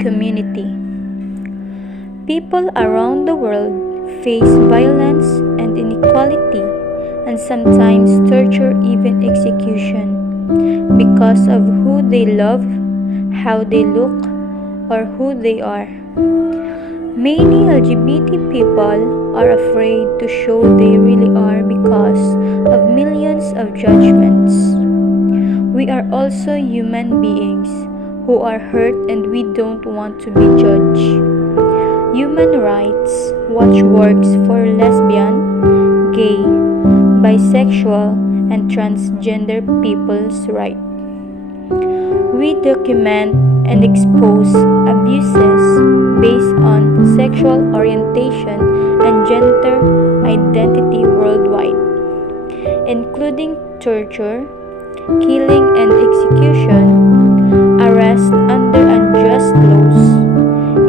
community. People around the world face violence and inequality, and sometimes torture, even execution, because of who they love, how they look, or who they are. Many LGBT people are afraid to show they really are because of millions of judgments. We are also human beings who are hurt, and we don't want to be judged. Human rights watch works for lesbian, gay, bisexual, and transgender people's rights. We document and expose abuses based on sexual orientation and gender identity worldwide, including torture, killing and execution, arrest under unjust laws,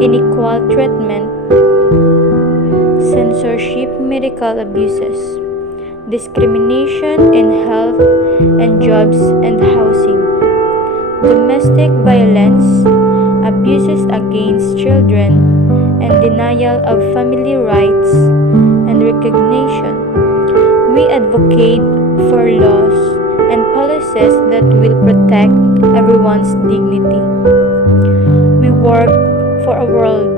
unequal treatment, censorship, medical abuses, discrimination in health and jobs and housing, domestic violence, abuses against children, and denial of family rights and recognition. We advocate for laws and policies that will protect everyone's dignity. We work for a world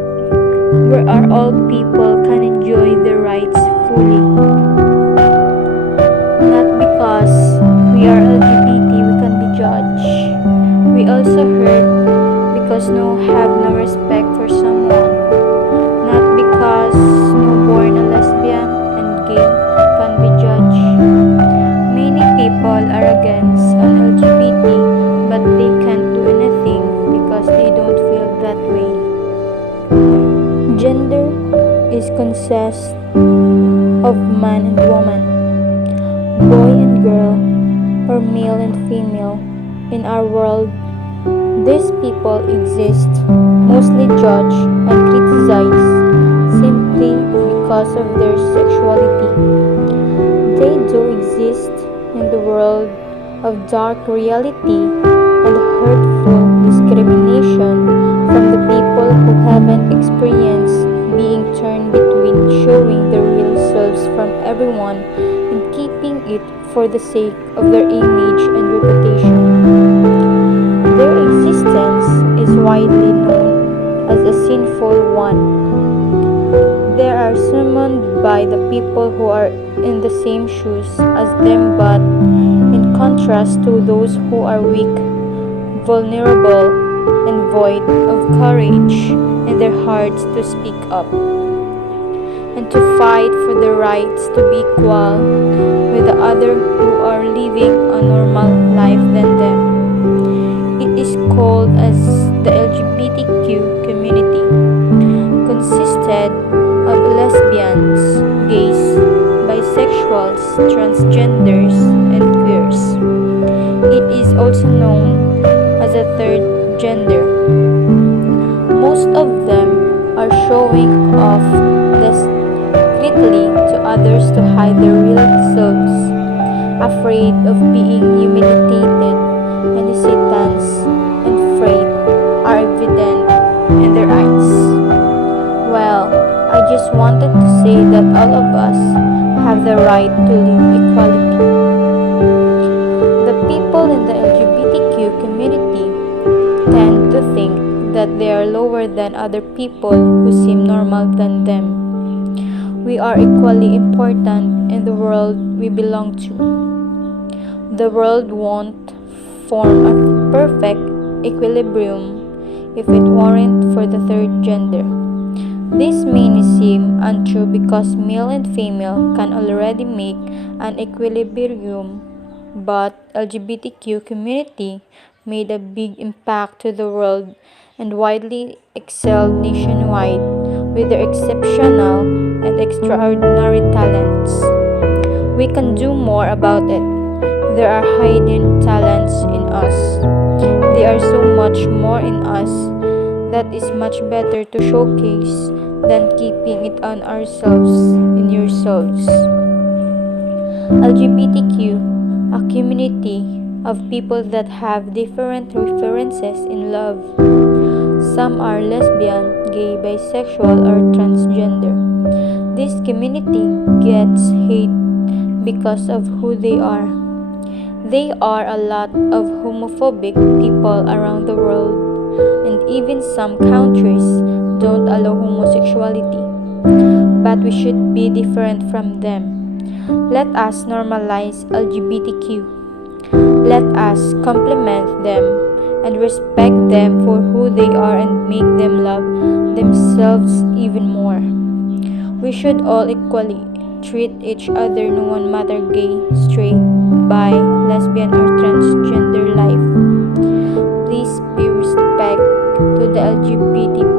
where all people can enjoy their rights fully. Not because we are LGBT we can be judged. We also hurt because no have no respect for someone. Not because no born a lesbian and gay can be judged. Many people are against an LGBT, but they can't do anything because they don't feel that way. Gender is consists of man and woman, boy and girl, or male and female. In our world, these people exist, mostly judged and criticized simply because of their sexuality. They do exist in the world of dark reality and hurtful discrimination from the people who haven't experienced being torn between showing their real selves from everyone and keeping it for the sake of their image and reputation. Their existence is widely known as a sinful one. They are summoned by the people who are in the same shoes as them, but in contrast to those who are weak, vulnerable, and void of courage in their hearts to speak up and to fight for their rights to be equal with the other who are living a normal life than them. It is called as the LGBTQ community, consisted of lesbians, gays, bisexuals, transgenders, and queers. It is also known as a third gender. Most of them are showing off discreetly to others to hide their real selves, afraid of being humiliated, and hesitance and fear are evident in their eyes. Well, I just wanted to say that all of us have the right to live equality. The people in the LGBTQ community tend to think that they are lower than other people who seem normal than them. We are equally important in the world we belong to. The world won't form a perfect equilibrium if it weren't for the third gender. This may seem untrue because male and female can already make an equilibrium, but LGBTQ community made a big impact to the world and widely excelled nationwide with their exceptional and extraordinary talents. We can do more about it. There are hidden talents in us. There are so much more in us that is much better to showcase than keeping it on ourselves in yourselves. LGBTQ, a community of people that have different references in love, Some are lesbian, gay, bisexual, or transgender. This community gets hate because of who they are. There are a lot of homophobic people around the world, and even some countries don't allow homosexuality. But we should be different from them. Let us normalize LGBTQ. Let us compliment them and respect them for who they are and make them love themselves even more. We should all equally treat each other no one matter gay, straight, bi, lesbian, or transgender life. Please pay respect to the LGBT